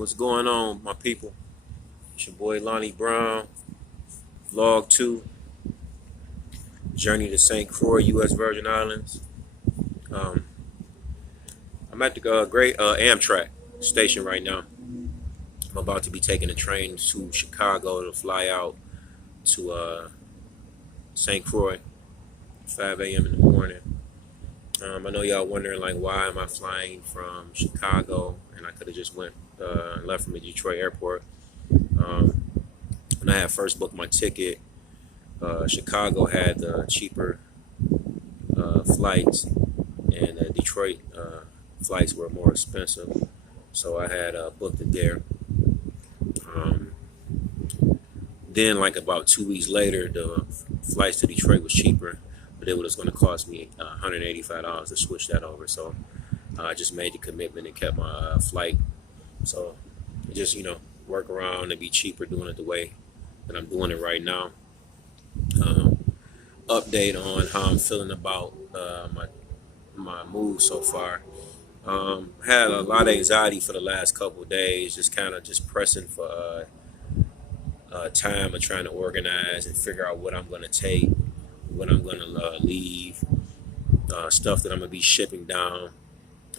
What's going on, my people? It's your boy Lonnie Brown, Vlog 2, Journey to St. Croix, U.S. Virgin Islands. Um, I'm at the great Amtrak station right now. I'm about to be taking a train to Chicago to fly out to St. Croix, 5 a.m. in the morning. I know y'all wondering, like, why am I flying from Chicago, and I could have just went and left from the Detroit airport. When I had first booked my ticket, Chicago had cheaper flights, and Detroit flights were more expensive. So I had booked it there. Then, like about 2 weeks later, the flights to Detroit was cheaper, but it was going to cost me $185 to switch that over. So I just made the commitment and kept my flight. So just, work around and be cheaper doing it the way that I'm doing it right now. Update on how I'm feeling about my move so far. Had a lot of anxiety for the last couple of days, just kind of just pressing for time of trying to organize and figure out what I'm going to take, what I'm going to leave, stuff that I'm going to be shipping down.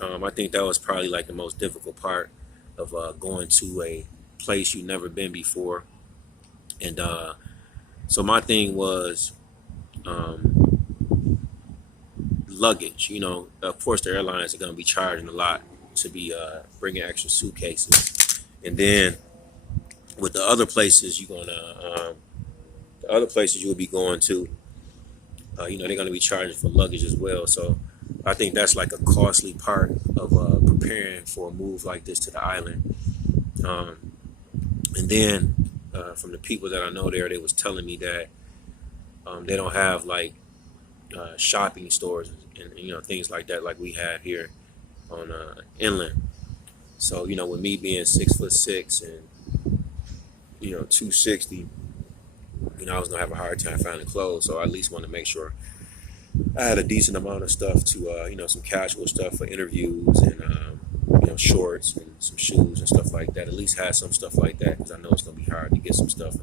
I think that was probably like the most difficult part of going to a place you've never been before. And so my thing was luggage. Of course the airlines are going to be charging a lot to be bringing extra suitcases. And then with the other places you'll be going to, they're going to be charging for luggage as well. So I think that's like a costly part of preparing for a move like this to the island. And then from the people that I know there, they was telling me that they don't have like shopping stores and things like that like we have here on inland. So with me being 6'6" and 260, I was gonna have a hard time finding clothes. So I at least want to make sure I had a decent amount of stuff to some casual stuff for interviews and shorts and some shoes and stuff like that. At least have some stuff like that, because I know it's gonna be hard to get some stuff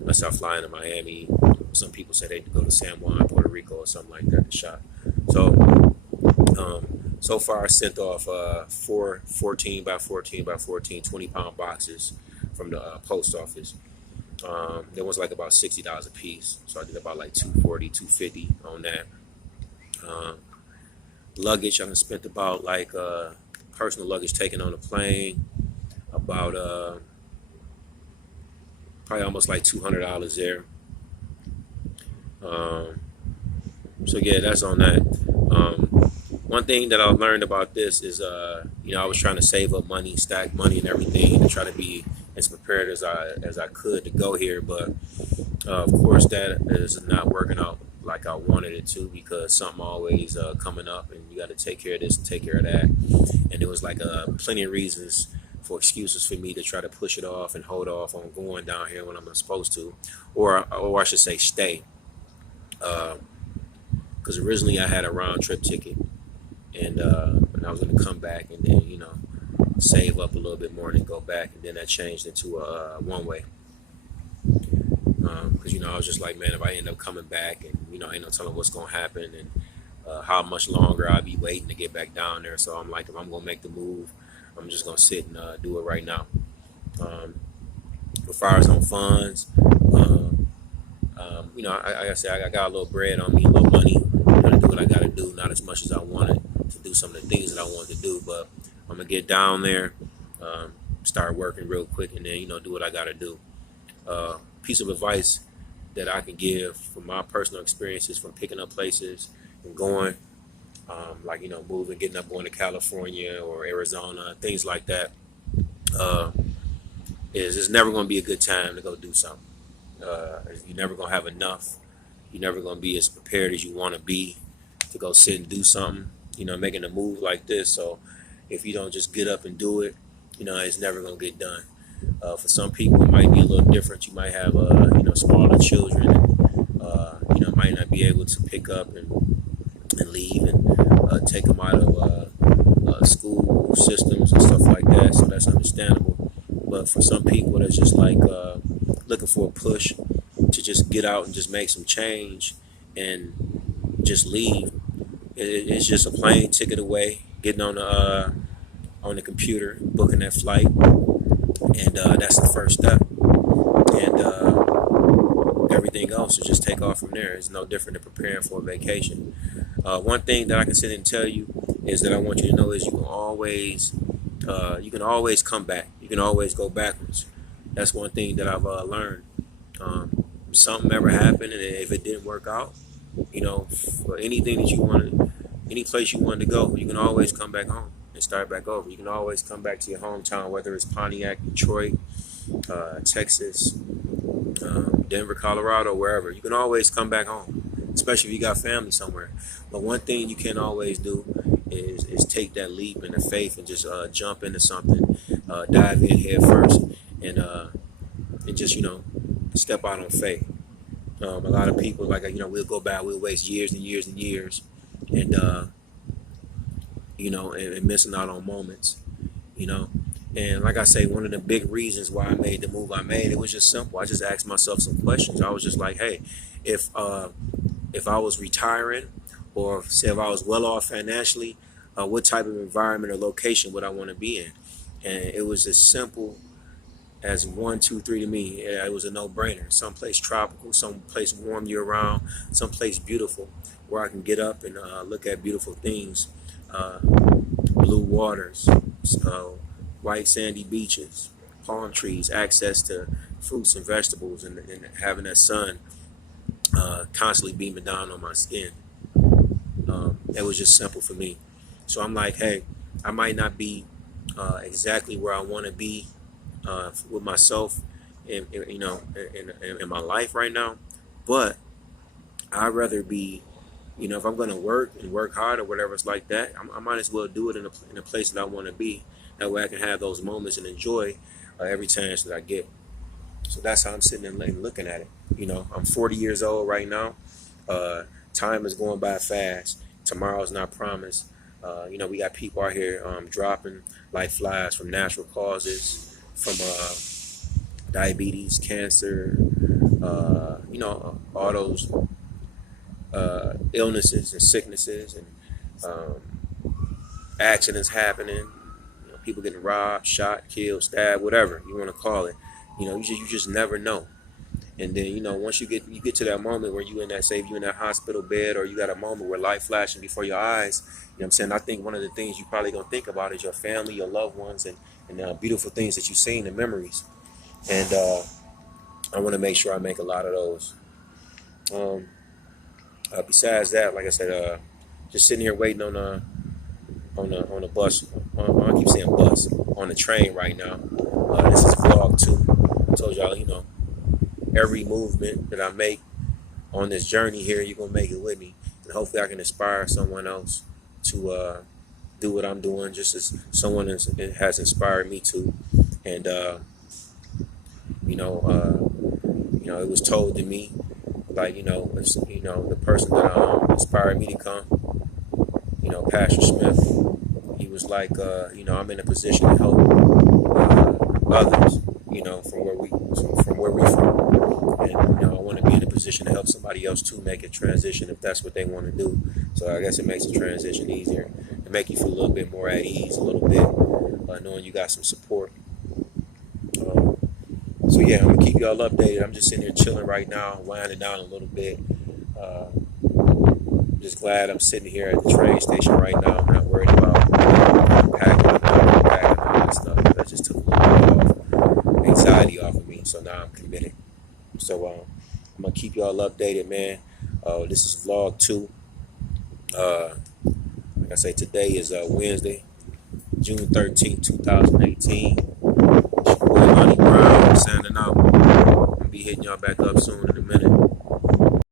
unless I fly into Miami. Some people say they go to San Juan, Puerto Rico, or something like that to shop. So far I sent off 4 14 by 14 by 14 20-pound boxes from the post office. There was like about $60 a piece, so I did about like $240, $250 on that. Luggage, I spent about like personal luggage taken on a plane, about probably almost like $200 there. So yeah, that's on that. One thing that I learned about this is, I was trying to save up money, stack money and everything, and try to be as prepared as I could to go here. But of course, that is not working out like I wanted it to, because something always coming up, and you got to take care of this and take care of that. And there was like plenty of reasons for excuses for me to try to push it off and hold off on going down here when I'm not supposed to, or I should say stay. Because originally I had a round trip ticket, and I was going to come back and then save up a little bit more and then go back, and then that changed into a one-way. Because I was just like, man, if I end up coming back and ain't no telling what's going to happen and how much longer I'll be waiting to get back down there. So I'm like, if I'm going to make the move, I'm just going to sit and do it right now. As far as on funds, I said, I got a little bread on me, a little money. I'm going to do what I got to do, not as much as I wanted to do some of the things that I wanted to do, but I'm going to get down there, start working real quick, and then, do what I got to do. Piece of advice that I can give from my personal experiences from picking up places and going, like, moving, getting up, going to California or Arizona, things like that, is it's never going to be a good time to go do something. You're never going to have enough. You're never going to be as prepared as you want to be to go sit and do something, making a move like this. So if you don't just get up and do it, it's never going to get done. For some people, it might be a little different. You might have, smaller children, and, might not be able to pick up and leave and take them out of school systems and stuff like that. So that's understandable. But for some people, that's just like looking for a push to just get out and just make some change and just leave. It's just a plane ticket away, getting on the computer, booking that flight, and that's the first step. And everything else will just take off from there. It's no different than preparing for a vacation. One thing that I can sit and tell you is that I want you to know is you can always come back. You can always go backwards. That's one thing that I've learned. Something ever happened, and if it didn't work out, for anything that you wanted, any place you wanted to go, you can always come back home and start back over. You can always come back to your hometown, whether it's Pontiac, Detroit, Texas, Denver, Colorado, wherever. You can always come back home, especially if you got family somewhere. But one thing you can always do is take that leap into faith and just jump into something, dive in head first, and just step out on faith. A lot of people we'll go back, we'll waste years and years and years, and and missing out on moments, And like I say, one of the big reasons why I made the move I made, it was just simple. I just asked myself some questions. I was just like, hey, if I was retiring, or say if I was well off financially, what type of environment or location would I want to be in? And it was as simple as 1, 2, 3 to me. Yeah, it was a no-brainer. Someplace tropical, someplace warm year-round, someplace beautiful, where I can get up and look at beautiful things, blue waters, white sandy beaches, palm trees, access to fruits and vegetables, and having that sun constantly beaming down on my skin. It was just simple for me. So I'm like, hey, I might not be exactly where I want to be with myself in my life right now, but I'd rather be, if I'm going to work and work hard or whatever it's like that, I might as well do it in a place that I want to be. That way I can have those moments and enjoy every chance that I get. So that's how I'm sitting and looking at it. I'm 40 years old right now. Time is going by fast. Tomorrow's not promised. We got people out here dropping like flies from natural causes, from diabetes, cancer, all those illnesses and sicknesses, and accidents happening. People getting robbed, shot, killed, stabbed, whatever you want to call it. You just never know. And then once you get to that moment where you in that hospital bed, or you got a moment where life flashing before your eyes. I'm saying, I think one of the things you probably gonna think about is your family, your loved ones, and beautiful things that you've seen, the memories. And I want to make sure I make a lot of those. Besides that, like I said, just sitting here waiting on a bus. I keep saying bus, on the train right now. This is vlog 2. I told y'all, every movement that I make on this journey here, you're gonna make it with me, and hopefully I can inspire someone else to do what I'm doing, just as someone has inspired me to. And it was told to me, like the person that inspired me to come, Pastor Smith. He was like, I'm in a position to help others, from where we from, and I want to be in a position to help somebody else too make a transition if that's what they want to do. So I guess it makes the transition easier and make you feel a little bit more at ease, a little bit, knowing you got some support. So yeah, I'm gonna keep y'all updated. I'm just sitting here chilling right now, winding down a little bit. Just glad I'm sitting here at the train station right now. I'm not worried about packing up, all that stuff. That just took a little bit of anxiety off of me. So now I'm committed. So I'm gonna keep y'all updated, man. This is vlog 2. Like I say, today is Wednesday, June 13th, 2018. It's your boy Lonnie Brown signing out. I'll be hitting y'all back up soon in a minute.